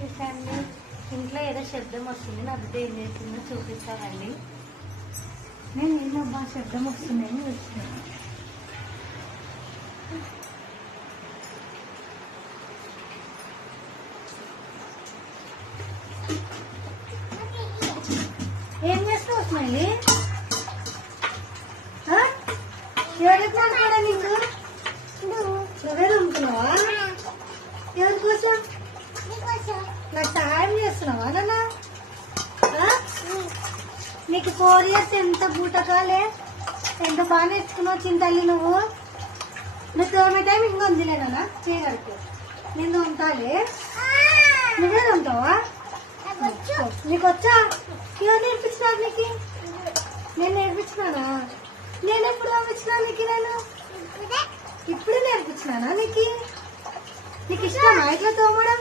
చూసాండి. ఇంట్లో ఏదో శబ్దం వస్తుంది. నా బిడ్డ ఏం చేస్తుందో చూపిస్తానండి. నేను ఏమో బాగా శబ్దం వస్తుందని వచ్చినాను. ఏం చేస్తావు స్మైలీ? ఎవరికి అనుకోడా నీకు? నువ్వే నమ్ముతున్నావా? ఎవరి కోసం? నాకు సహాయం చేస్తున్నావా నాన్న? నీకు 4 years ఎంత బూటకాలే, ఎంత బాగా నేర్చుకున్నావు చింతల్లి నువ్వు. నువ్వు తోమే టైం ఇంకా ఉందిలేనా చేయగలుగుతూ నేను తోముతాలే. నువ్వే తోముతావా? నీకు వచ్చా? ఎవరు నేర్పించినారు నీకు? నేను నేర్పించినానా? నేను ఎప్పుడు పంపించినా నీకు? నేను ఇప్పుడే నేర్పించినానా నీకు? నీకు ఇష్టమా ఇట్లా తోమడం?